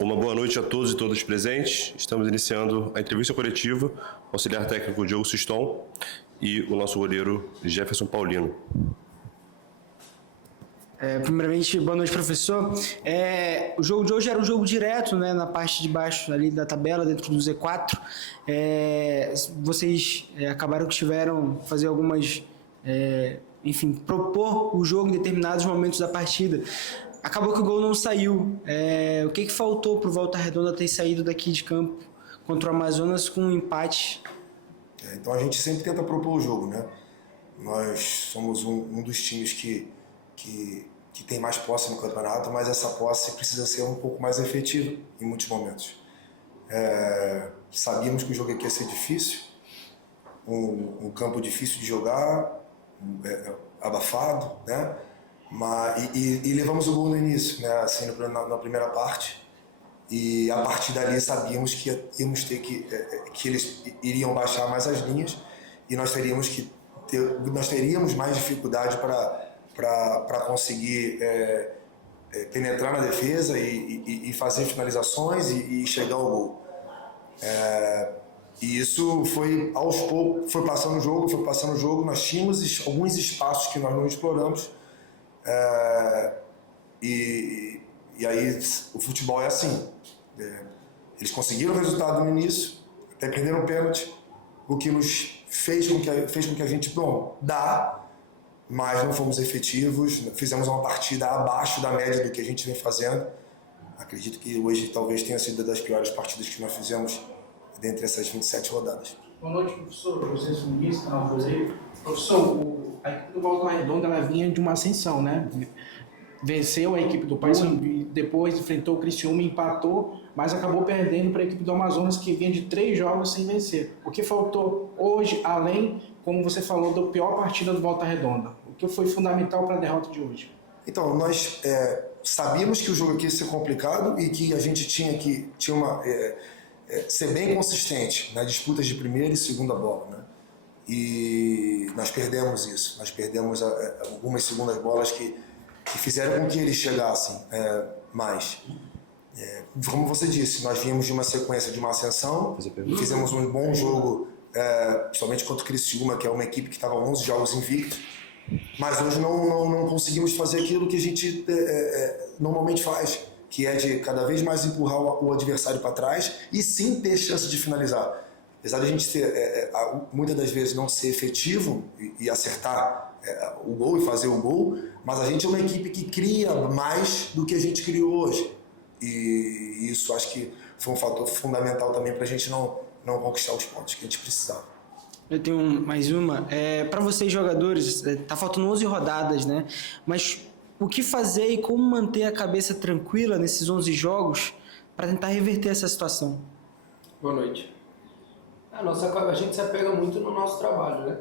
Uma boa noite a todos e todas presentes. Estamos iniciando a entrevista coletiva com o auxiliar técnico Diogo Siston e o nosso goleiro Jefferson Paulino. Primeiramente, boa noite, professor. O jogo de hoje era um jogo direto, né, na parte de baixo ali da tabela, dentro do Z4. Vocês acabaram que tiveram fazer algumas, propor o jogo em determinados momentos da partida. Acabou que o gol não saiu. O que faltou para o Volta Redonda ter saído daqui de campo contra o Amazonas com um empate? Então a gente sempre tenta propor o jogo, né? Nós somos um dos times que tem mais posse no campeonato, mas essa posse precisa ser um pouco mais efetiva em muitos momentos. Sabíamos que o jogo aqui ia ser difícil, um campo difícil de jogar, abafado, né? E levamos o gol no início, né? Assim, na primeira parte, e a partir dali sabíamos que íamos ter que eles iriam baixar mais as linhas e nós teríamos mais dificuldade para conseguir penetrar na defesa e fazer finalizações e chegar ao gol. E isso foi aos poucos, foi passando o jogo, nós tínhamos alguns espaços que nós não exploramos. E aí o futebol é assim. Eles conseguiram o resultado no início, até perderam o pênalti, o que nos fez com que a gente, dá, mas não fomos efetivos, fizemos uma partida abaixo da média do que a gente vem fazendo. Acredito que hoje talvez tenha sido das piores partidas que nós fizemos dentre essas 27 rodadas. Boa noite, professor. José Sumiço, canal Cruzeiro. Professor, a equipe do Volta Redonda ela vinha de uma ascensão, né? Venceu a equipe do Paysandu e depois enfrentou o Criciúma, empatou, mas acabou perdendo para a equipe do Amazonas, que vinha de 3 jogos sem vencer. O que faltou hoje, além, como você falou, da pior partida do Volta Redonda? O que foi fundamental para a derrota de hoje? Então, nós sabíamos que o jogo aqui ia ser complicado e que a gente tinha que ser bem consistente nas disputas de primeira e segunda bola, né? E nós perdemos isso. Nós perdemos algumas segundas bolas que fizeram com que eles chegassem mais. Como você disse, nós viemos de uma sequência de uma ascensão, fizemos um bom jogo, somente contra o Criciúma, que é uma equipe que estava 11 jogos invictos, mas hoje não conseguimos fazer aquilo que a gente normalmente faz, que é de cada vez mais empurrar o adversário para trás e sim ter chance de finalizar. Apesar de a gente muitas das vezes não ser efetivo e acertar o gol e fazer o gol, mas a gente é uma equipe que cria mais do que a gente criou hoje. E isso acho que foi um fator fundamental também para a gente não conquistar os pontos que a gente precisava. Eu tenho mais uma. Para vocês jogadores, tá faltando 11 rodadas, né? Mas o que fazer e como manter a cabeça tranquila nesses 11 jogos para tentar reverter essa situação? Boa noite. A gente se apega muito no nosso trabalho, né?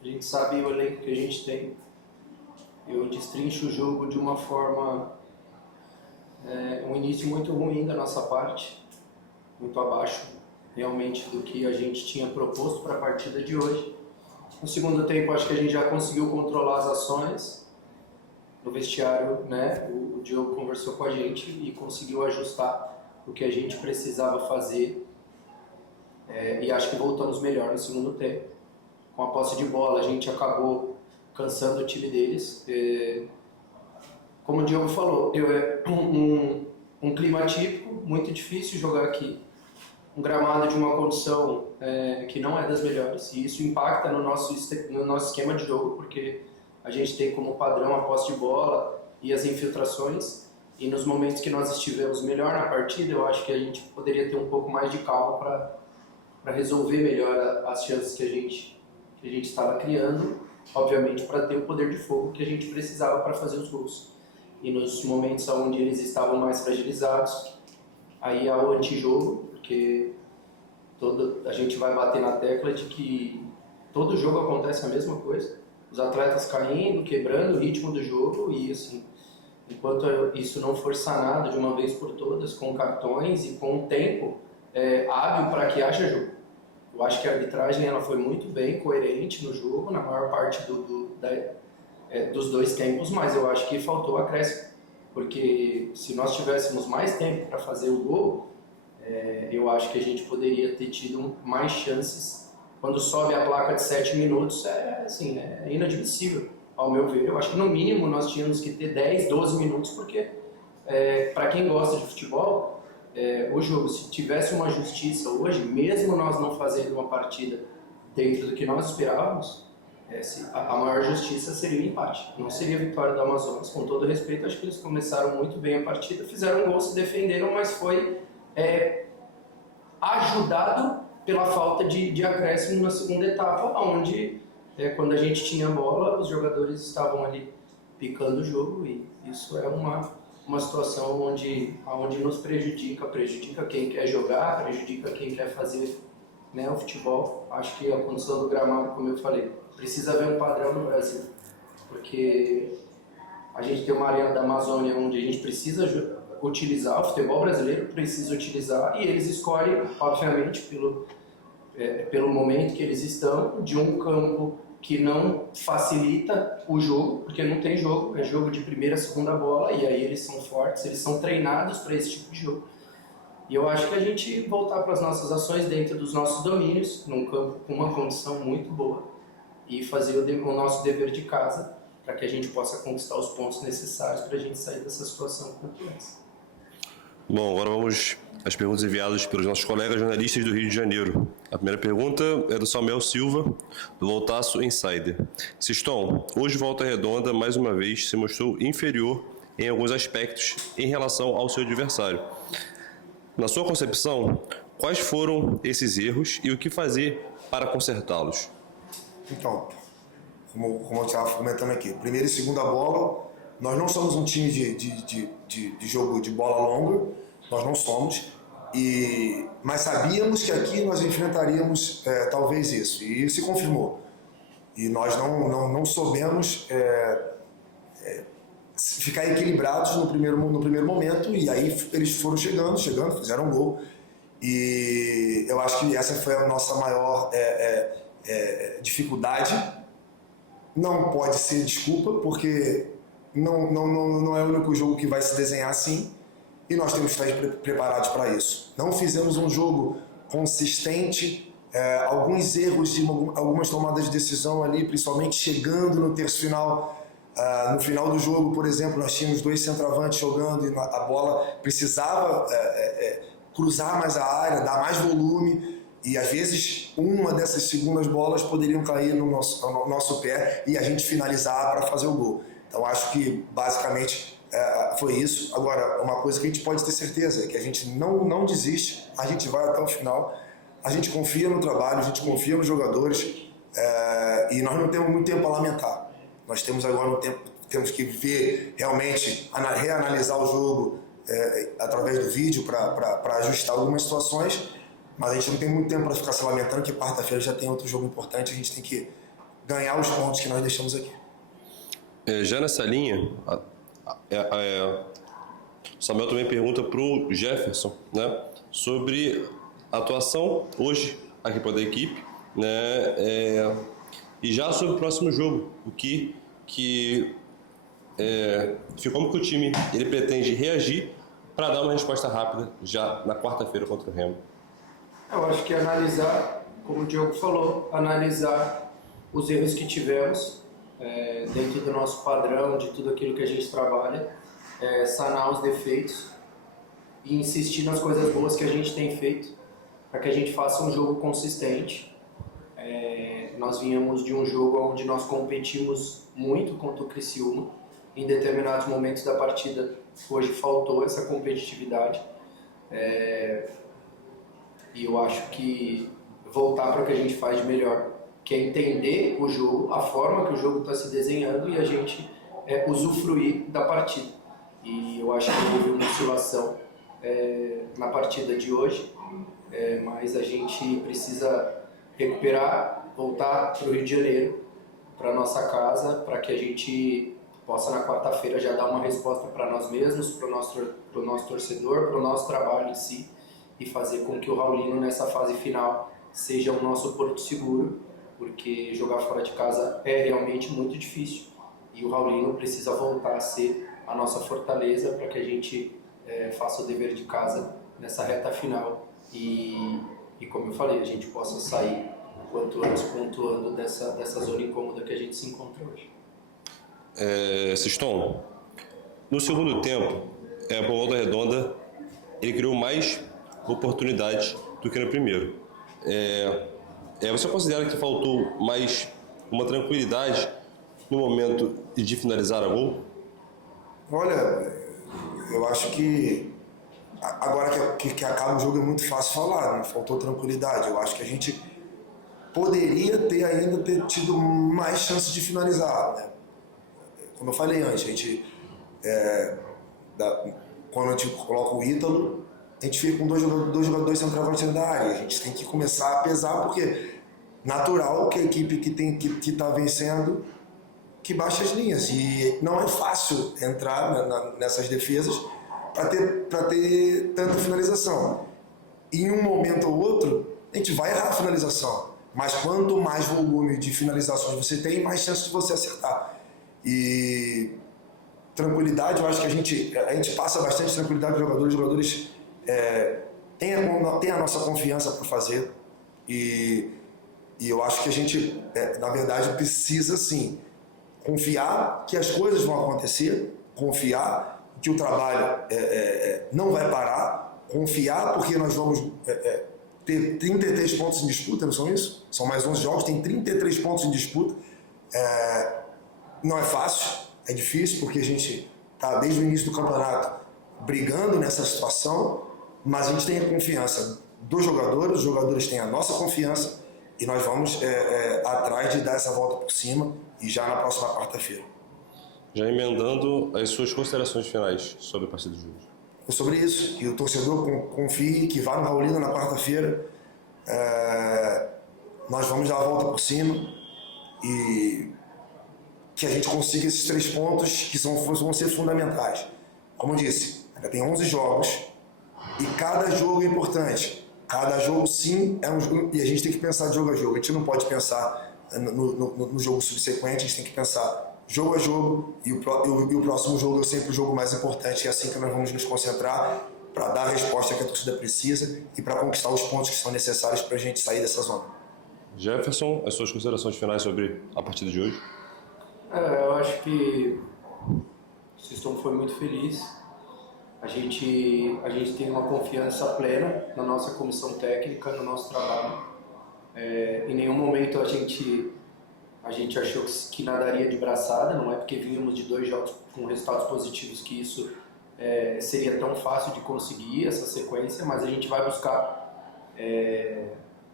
A gente sabe o elenco que a gente tem. Eu destrincho o jogo de uma forma... um início muito ruim da nossa parte, muito abaixo realmente do que a gente tinha proposto para a partida de hoje. No segundo tempo, acho que a gente já conseguiu controlar as ações. No vestiário, né, o Diogo conversou com a gente e conseguiu ajustar o que a gente precisava fazer. E acho que voltamos melhor no segundo tempo. Com a posse de bola, a gente acabou cansando o time deles. Como o Diogo falou, um clima típico, muito difícil jogar aqui. Um gramado de uma condição que não é das melhores. E isso impacta no nosso esquema de jogo, porque a gente tem como padrão a posse de bola e as infiltrações. E nos momentos que nós estivemos melhor na partida, eu acho que a gente poderia ter um pouco mais de calma para resolver melhor as chances que a gente estava criando, obviamente para ter o poder de fogo que a gente precisava para fazer os gols. E nos momentos onde eles estavam mais fragilizados, aí há o antijogo, porque a gente vai bater na tecla de que todo jogo acontece a mesma coisa. Os atletas caindo, quebrando o ritmo do jogo e assim, enquanto isso não for sanado de uma vez por todas, com cartões e com um tempo hábil para que haja jogo. Eu acho que a arbitragem ela foi muito bem coerente no jogo, na maior parte dos dois tempos, mas eu acho que faltou acréscimo. Porque se nós tivéssemos mais tempo para fazer o gol, eu acho que a gente poderia ter tido mais chances. Quando sobe a placa de 7 minutos, é inadmissível, ao meu ver. Eu acho que no mínimo nós tínhamos que ter 10, 12 minutos, porque para quem gosta de futebol, o jogo, se tivesse uma justiça hoje, mesmo nós não fazendo uma partida dentro do que nós esperávamos, a maior justiça seria o empate. Não seria a vitória do Amazonas. Com todo respeito, acho que eles começaram muito bem a partida, fizeram um gol, se defenderam, mas foi ajudado pela falta de acréscimo na segunda etapa, onde quando a gente tinha bola, os jogadores estavam ali picando o jogo, e isso é uma situação onde nos prejudica quem quer jogar, prejudica quem quer fazer, né, o futebol. Acho que a condição do gramado, como eu falei, precisa haver um padrão no Brasil, porque a gente tem uma área da Amazônia onde a gente precisa utilizar, o futebol brasileiro precisa utilizar, e eles escolhem, obviamente, pelo momento que eles estão, de um campo que não facilita o jogo, porque não tem jogo, é jogo de primeira, segunda bola, e aí eles são fortes, eles são treinados para esse tipo de jogo. E eu acho que a gente voltar para as nossas ações dentro dos nossos domínios, num campo com uma condição muito boa, e fazer o nosso dever de casa, para que a gente possa conquistar os pontos necessários para a gente sair dessa situação complexa. Bom, agora vamos às perguntas enviadas pelos nossos colegas jornalistas do Rio de Janeiro. A primeira pergunta é do Samuel Silva, do Voltaço Insider. Siston, hoje Volta Redonda, mais uma vez, se mostrou inferior em alguns aspectos em relação ao seu adversário. Na sua concepção, quais foram esses erros e o que fazer para consertá-los? Então, como eu estava comentando aqui, primeira e segunda bola, nós não somos um time de jogo de bola longa, nós não somos, mas sabíamos que aqui nós enfrentaríamos talvez isso, e se confirmou. E nós não soubemos ficar equilibrados no primeiro momento, e aí eles foram chegando, fizeram um gol, e eu acho que essa foi a nossa maior dificuldade. Não pode ser desculpa, porque não é o único jogo que vai se desenhar assim, e nós temos que estar preparados para isso. Não fizemos um jogo consistente, alguns erros de algumas tomadas de decisão ali, principalmente chegando no terço final. No final do jogo, por exemplo, nós tínhamos 2 centroavantes jogando, e a bola precisava cruzar mais a área, dar mais volume, e às vezes uma dessas segundas bolas poderiam cair no nosso pé e a gente finalizar para fazer o gol. Então acho que basicamente foi isso. Agora, uma coisa que a gente pode ter certeza é que a gente não desiste, a gente vai até o final, a gente confia no trabalho, a gente confia nos jogadores, e nós não temos muito tempo a lamentar. Nós temos agora um tempo, temos que ver realmente, reanalisar o jogo através do vídeo para ajustar algumas situações, mas a gente não tem muito tempo para ficar se lamentando, que quarta-feira já tem outro jogo importante, a gente tem que ganhar os pontos que nós deixamos aqui. Já nessa linha, o Samuel também pergunta para o Jefferson, né, sobre a atuação hoje aqui para a equipe, né, e já sobre o próximo jogo, como que o time ele pretende reagir para dar uma resposta rápida já na quarta-feira contra o Remo. Eu acho que analisar, como o Diogo falou, analisar os erros que tivemos dentro do nosso padrão, de tudo aquilo que a gente trabalha, sanar os defeitos e insistir nas coisas boas que a gente tem feito para que a gente faça um jogo consistente. Nós vínhamos de um jogo onde nós competimos muito contra o Criciúma. Em determinados momentos da partida, hoje faltou essa competitividade. E eu acho que voltar para o que a gente faz de melhor, que é entender o jogo, a forma que o jogo está se desenhando e a gente usufruir da partida. E eu acho que houve uma oscilação na partida de hoje, mas a gente precisa recuperar, voltar para o Rio de Janeiro, para nossa casa, para que a gente possa na quarta-feira já dar uma resposta para nós mesmos, para o nosso torcedor, para o nosso trabalho em si, e fazer com que o Raulino nessa fase final seja o nosso porto seguro, porque jogar fora de casa é realmente muito difícil, e o Raulino precisa voltar a ser a nossa fortaleza para que a gente faça o dever de casa nessa reta final e como eu falei, a gente possa sair quanto antes pontuando dessa zona incômoda que a gente se encontra hoje. Siston, no segundo tempo, a Volta Redonda ele criou mais oportunidades do que no primeiro. Você considera que faltou mais uma tranquilidade no momento de finalizar a gol? Olha, eu acho que agora que acaba o jogo é muito fácil falar, né? Faltou tranquilidade. Eu acho que a gente poderia ainda ter tido mais chances de finalizar, né? Como eu falei antes, a gente quando a gente coloca o Ítalo, a gente fica com dois jogadores centroavantes da área. A gente tem que começar a pesar, porque natural que a equipe que está vencendo que baixa as linhas. E não é fácil entrar nessas defesas para ter tanta finalização. E em um momento ou outro, a gente vai errar a finalização. Mas quanto mais volume de finalizações você tem, mais chance de você acertar. E tranquilidade, eu acho que a gente passa bastante tranquilidade para os jogadores têm a nossa confiança para fazer. E eu acho que a gente, na verdade, precisa sim confiar que as coisas vão acontecer, confiar que o trabalho não vai parar, confiar porque nós vamos ter 33 pontos em disputa, não são isso? São mais 11 jogos, tem 33 pontos em disputa. Não é fácil, é difícil porque a gente está desde o início do campeonato brigando nessa situação, mas a gente tem a confiança dos jogadores, os jogadores têm a nossa confiança e nós vamos atrás de dar essa volta por cima e já na próxima quarta-feira. Já emendando as suas considerações finais sobre a partida de hoje. É sobre isso, que o torcedor confie, que vá no Raulino na quarta-feira, nós vamos dar a volta por cima e que a gente consiga esses 3 pontos que vão ser fundamentais. Como eu disse, ainda tem 11 jogos e cada jogo é importante. Cada jogo, sim, é um jogo, e a gente tem que pensar de jogo a jogo. A gente não pode pensar no jogo subsequente, a gente tem que pensar jogo a jogo e o próximo jogo é sempre o jogo mais importante. É assim que nós vamos nos concentrar para dar a resposta que a torcida precisa e para conquistar os pontos que são necessários para a gente sair dessa zona. Jefferson, as suas considerações finais sobre a partida de hoje? Eu acho que o Siston foi muito feliz. A gente tem uma confiança plena na nossa comissão técnica, no nosso trabalho. Em nenhum momento a gente achou que nadaria de braçada, não é porque vínhamos de 2 jogos com resultados positivos que isso seria tão fácil de conseguir essa sequência, mas a gente vai buscar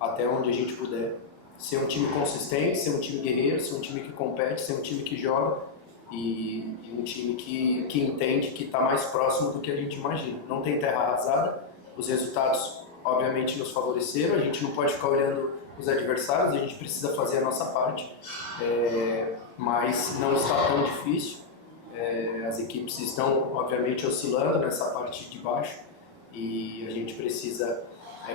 até onde a gente puder ser um time consistente, ser um time guerreiro, ser um time que compete, ser um time que joga e um time que entende que está mais próximo do que a gente imagina. Não tem terra arrasada, os resultados obviamente nos favoreceram, a gente não pode ficar olhando os adversários, a gente precisa fazer a nossa parte, mas não está tão difícil. As equipes estão obviamente oscilando nessa parte de baixo e a gente precisa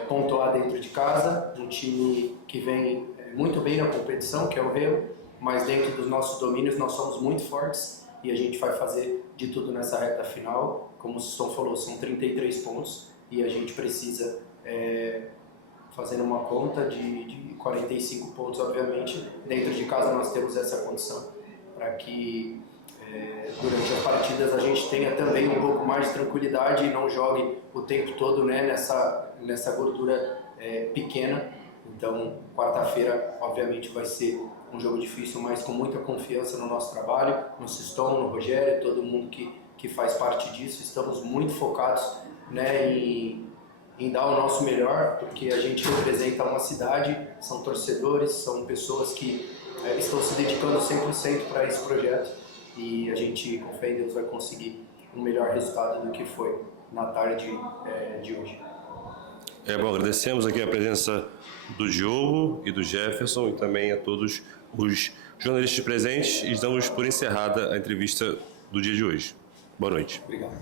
pontuar dentro de casa, um time que vem muito bem na competição, que é o Remo, mas dentro dos nossos domínios nós somos muito fortes e a gente vai fazer de tudo nessa reta final. Como o Siston falou, são 33 pontos e a gente precisa, fazendo uma conta de 45 pontos, obviamente, dentro de casa nós temos essa condição para que durante as partidas a gente tenha também um pouco mais de tranquilidade e não jogue o tempo todo nessa gordura pequena. Então, quarta-feira, obviamente, vai ser um jogo difícil, mas com muita confiança no nosso trabalho, no Siston, no Rogério, todo mundo que faz parte disso. Estamos muito focados em dar o nosso melhor, porque a gente representa uma cidade, são torcedores, são pessoas que estão se dedicando 100% para esse projeto e a gente, com fé em Deus, vai conseguir um melhor resultado do que foi na tarde de hoje. Bom, agradecemos aqui a presença do Diogo e do Jefferson e também a todos os jornalistas presentes e damos por encerrada a entrevista do dia de hoje. Boa noite. Obrigado.